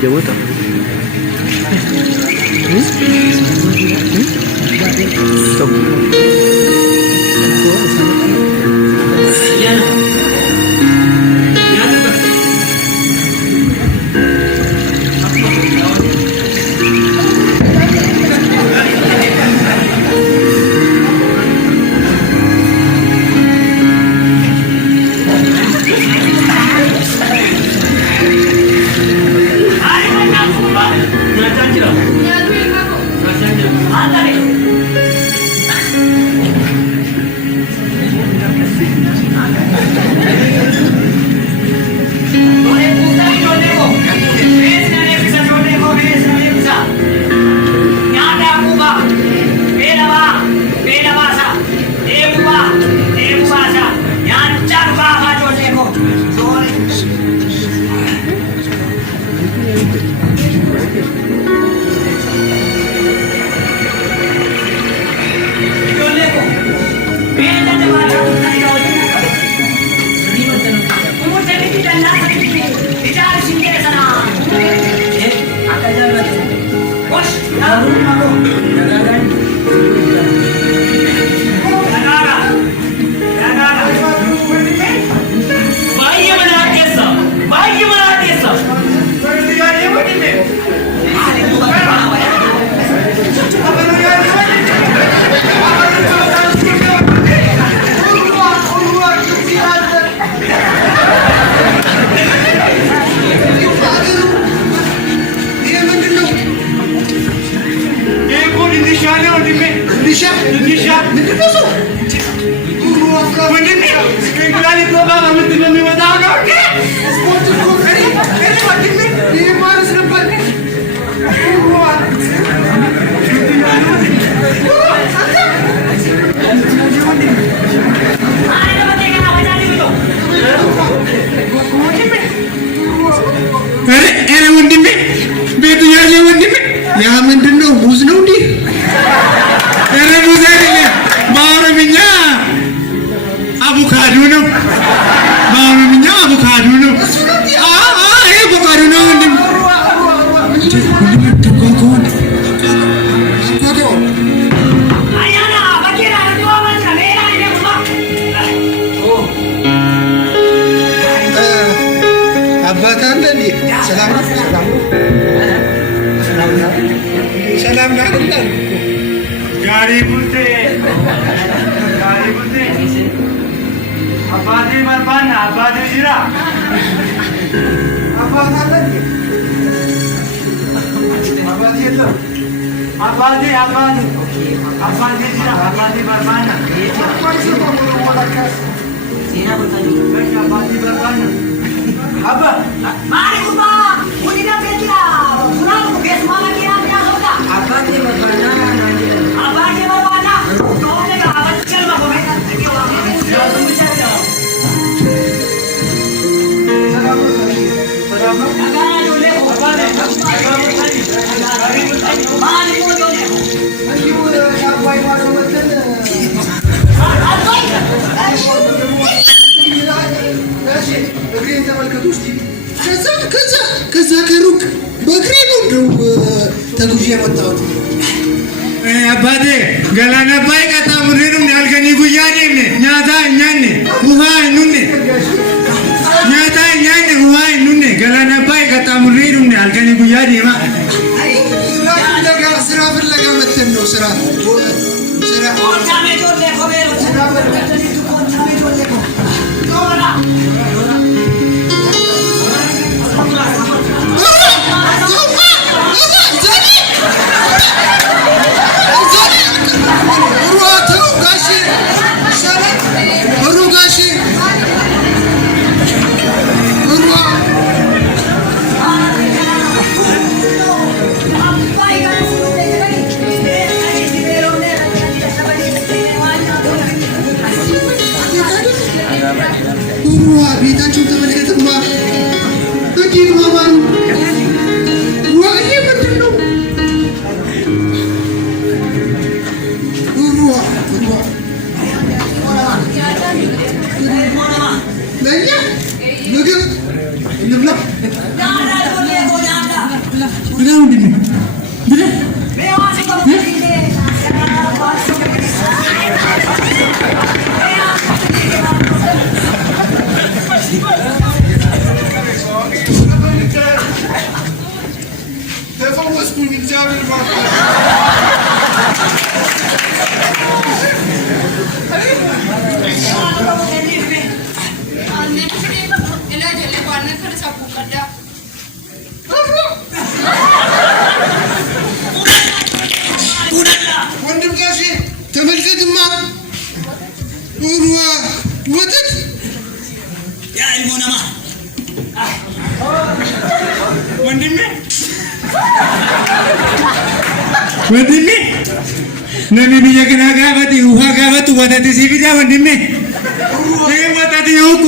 Jawata. ከዛ ከሩቅ በእግሬ ነው ተጉዤ የመጣሁት። አባቴ ገላና ባይ ቀጣ ሙሪሩም ያልከኒ ጉያኔ ኛታ እኛኔ ውሃ ኑኔ ኛታ እኛኔ ውሃ ኑኔ ገላና ባይ ቀጣ ሙሪሩም ያልከኒ ጉያኔ ማ ስራ ፍለጋ መተን ነው። ስራ ቤት ወንድሜ ነሚ ቢየከና ጋባቲ ውሃ ጋባቱ ወተት ሲቢዳ ወንድሜ ይሄ ወተት ነው እኮ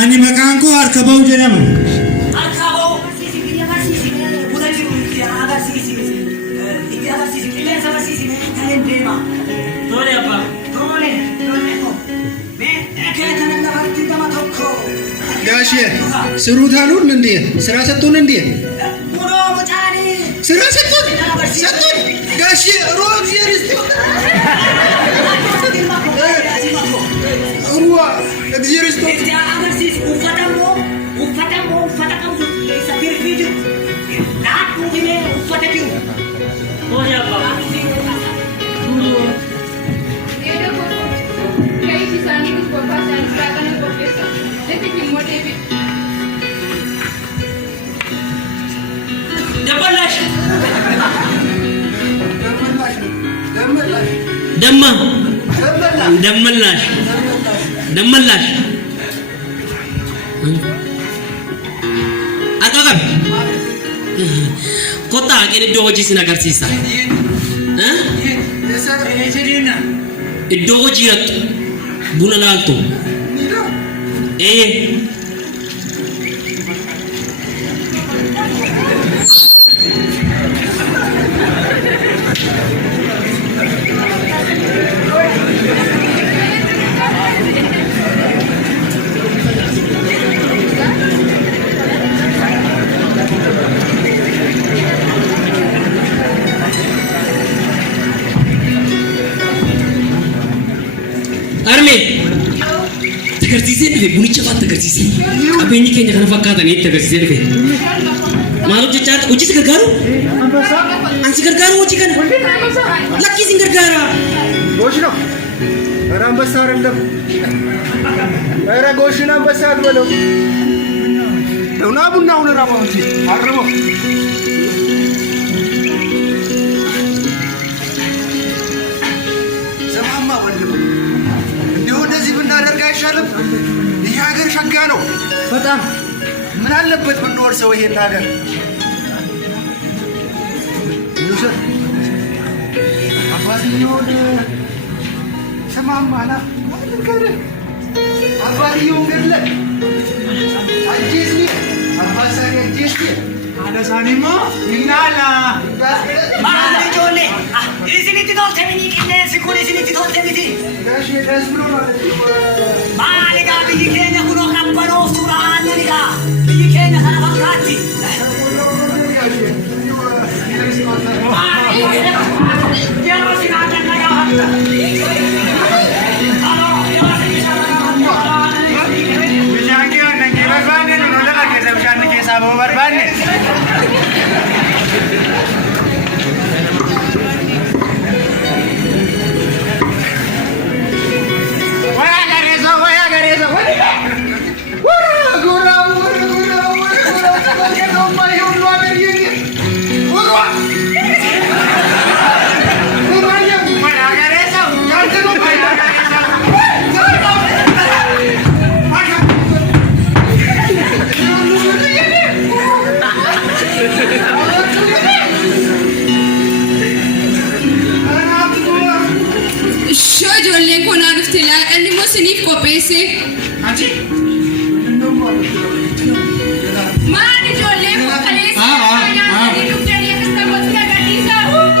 ani maqaan koo Harkaba'u jedhama. Harkaba'u itti agarsiisi qilleensa barsiisi kan deema. Tole abbaa. Tole ko. Keeta nan lafatti gama tokko. Gaashee siruutaanuun dandee siraa sattuun dandee. Muroo mucaanii. Siraa sattuun gaashee rooti yeristu. Uwa yeristu. Itti agarsiisi uffata qabdu isa firfii jiru. Dhaabuu himee uffata jiru. Tole abbaa. ደመላሽ አጣቀም ኮታ አቀን ዶ ሆጂ ሲናገርሲሳ iddoo hojii irratti buna laaltu Tagarsiisee dhufe bunicha faat tagarsiisee qabeenyi keenya kana fakkaatanii tagarsiisee dhufe maal hojjechaa hojii si gargaaru ansi gargaaru hojii kana lakkii si gargaara ጎሽ ነው ኧረ አንበሳ አይደለም ኧረ ጎሽን አንበሳ አትበለው ደውና ቡናውን ራባው እንጂ አርበው ሰማማ ወንድም እንደው እንደዚህ ብናደርግ አይሻልም? ይሄ ሀገር ሸጋ ነው በጣም ምን አለበት ብንወርሰው ይሄን ሀገር ዩሰር አባትየውን ሰማማ ና አድርገር አባትየውን ገለ አጄስኒ አባሳሪ አጄስኒ አለሳኒሞ ይናላ ማን ጆሌ ኢሲኒቲ ቶልተሚኒ ቂሌንሲ ኩን ኢሲኒቲ ቶልተሚቲ ጋሽ ደስ ብሎ ማለት ማሊጋ ብይ ኬኛ ኩኖ ቀበሎፍ ሱራን ሊጋ ብይ ኬኛ ከነ ፈካቲ Siniif qopheesse. Maal ijoollee qopheesse. Nyaatanii dhugdanii akkas taphatanii agarsiisaa.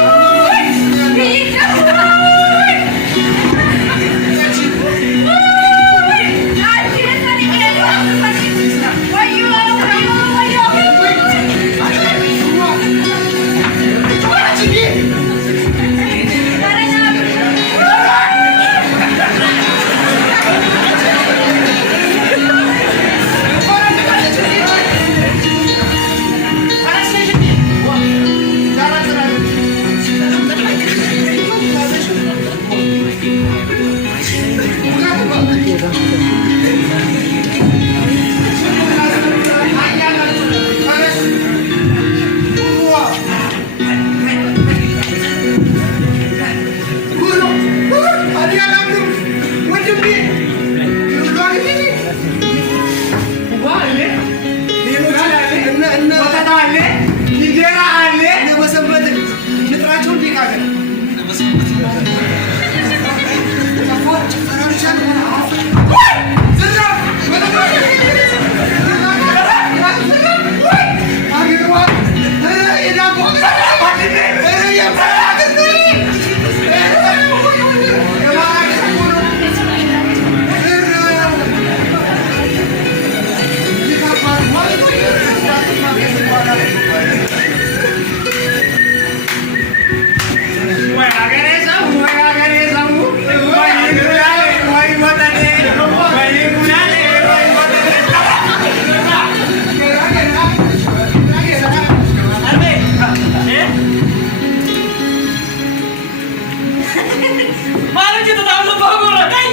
Malam kita tahu lo bawa bola, kai?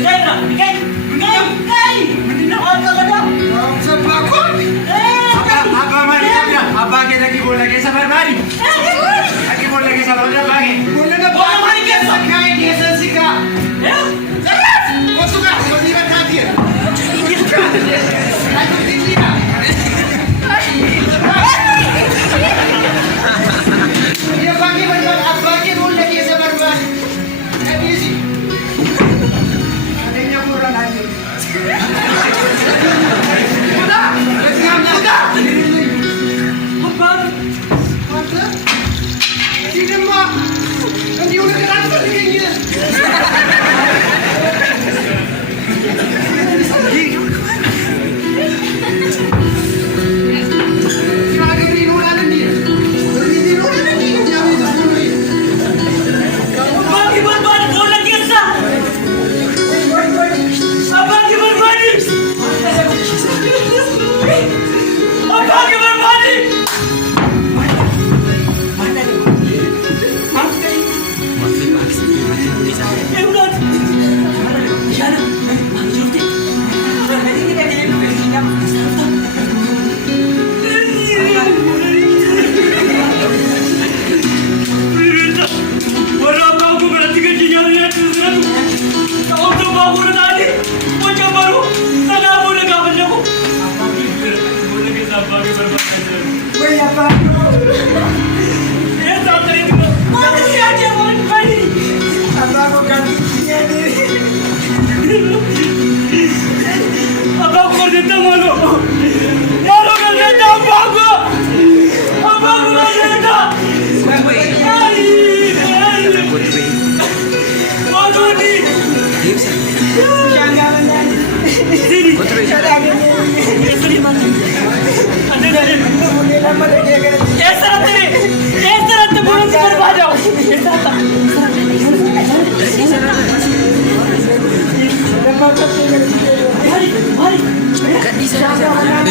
Kai, kai, kai, kai. Apa kata? Sepaku. Apa mana? Apa kita lagi bola ke sabar bari? Lagi bola ke sabar bari. Bola na bola mari ke sakai dia sesika. Ya? Jelas. Masuk ke. Kau tidak kadir. Aku tidak. Dia bagi berbang apa ke bola ke sabar bari? Ini sih. Adanya kurang ajar. Udah. Apa? Apa? Tidak mah. Kan dia udah kenapa begini?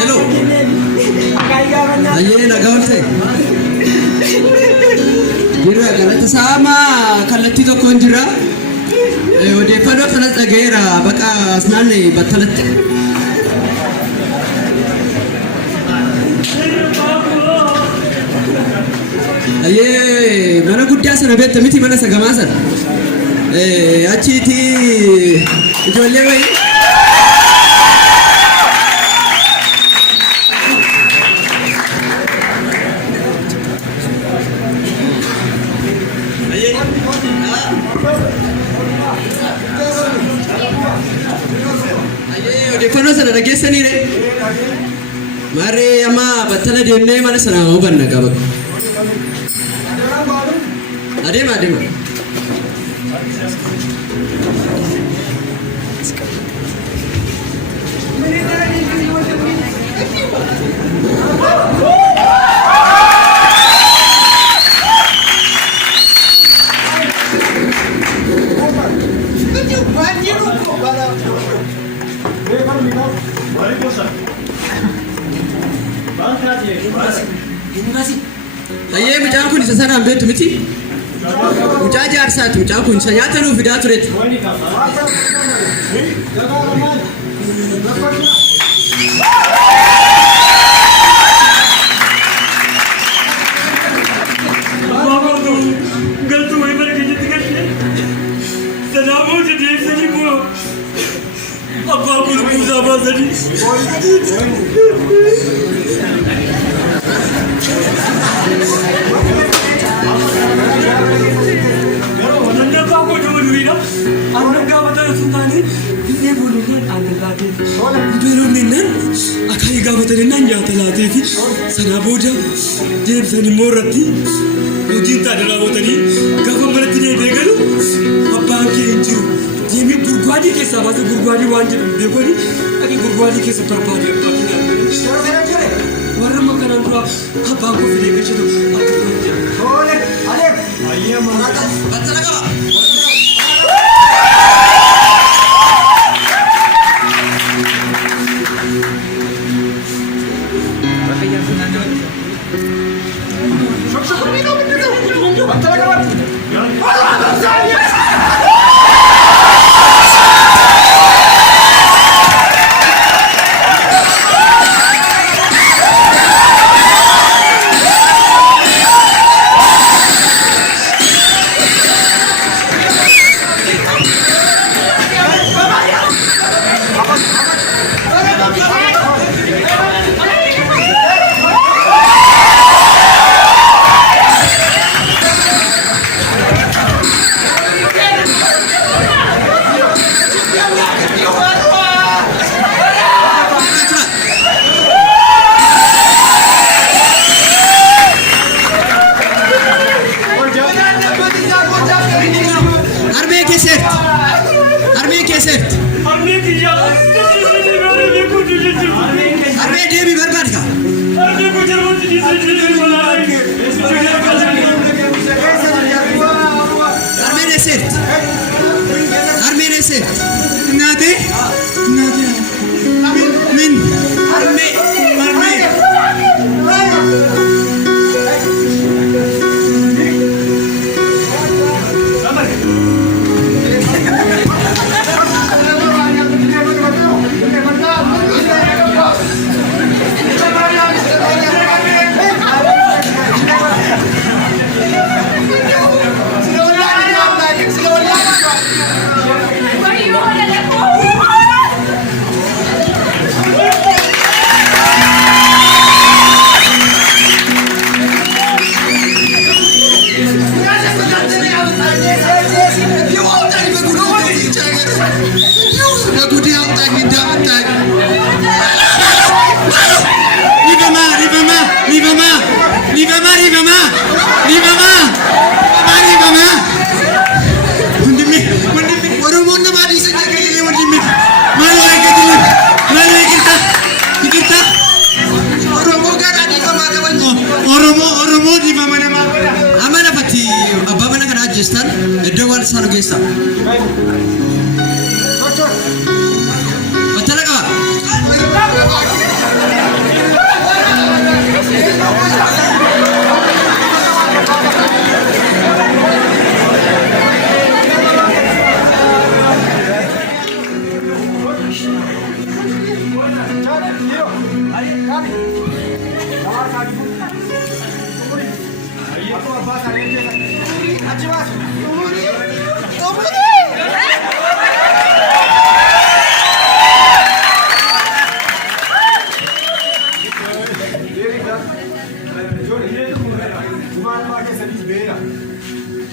Hello. Aye nagawan sai. Jira galata sama kalatti tokko jira. Odeeffannoo kanas dhageera baqa asnaanne battalatti. Aye mana guddaa sana beekta miti mana sagamaa sana. Achiiti ijoollee wayii. Odeeffannoo sana dhageessaniire maarree amma battala deemnee mana sana hubanna qaba. Adeema adeema. Ayyee mucaan kun isa sanaan beektu miti? Mucaa jaarsaati mucaan kun isa nyaata nuuf fidaa turetti. Sana booda deebisanii moorratti hojiin taadalaa bootanii gaafa maratti deebi'ee galu abbaan kee hin jiru deemee gurgwaadii keessaa baasee gurgwaadii waan jedhamu beekanii akka gurgwaadii keessa barbaade abbaa kee warra makanaan dura abbaan koo fidee galchatu akka waan jedhamu. Battala qaba. Battala qaba. Armee keessatti. Armee deebii barbaadda. Armee keessatti. Armee keessatti. Naate. Min. Armee. Iddoo wal isaan geessa. Battala qaba.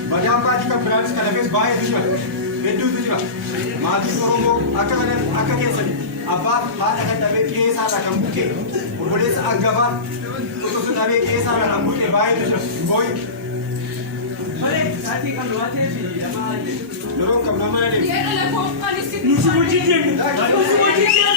Bagian pagi kan berarti kalau guys bayar tu juga, bedu tu juga. Mati orang akan kesini. Apa ada tapi kes ada kamu ke. Boleh agama untuk tu tapi kes ada kamu ke bayar tu juga. Boy. Boleh, tapi kalau ada sih, apa aja. Dorong kamu nama ada. Dia adalah kompon istri. Nusu bocil dia. Nusu bocil dia.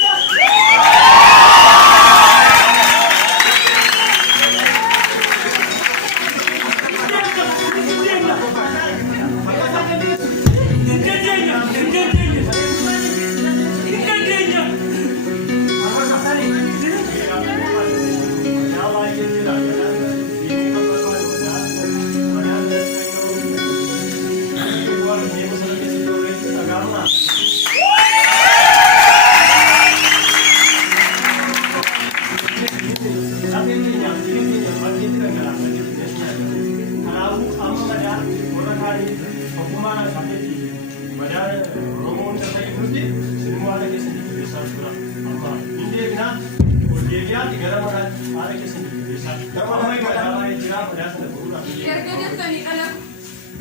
Erga dia tadi anak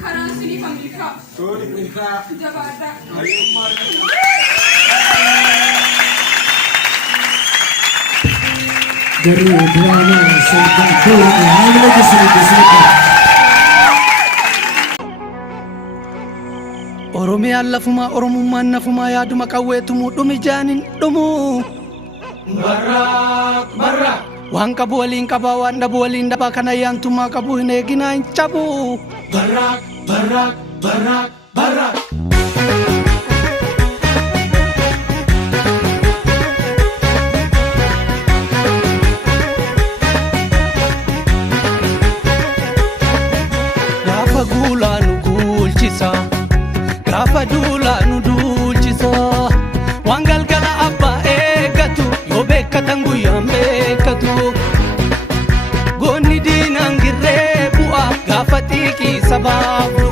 karang sini pamilka. Jakarta. Dari drama Sultan Hanya lagi sedikit. Oromiyaa lafuma oromummaan nafuma yaaduma qawweetumu dhumi jaanin dhumu. Barraaq. Waan qabu waliin qabaa waan dhabu waliin dhabaa kana yaantummaa qabu hin eeginaa hin cabu. Barraaq. Gaafa guulaa nu guulchisa. Gaafa duulaa nu duulchisa. Waan galgala abbaa eeggatu yoo beekkatan guyyaan beekkatu. Goonni diinaan girree bu'aa gaafa xiiqii sabaaf.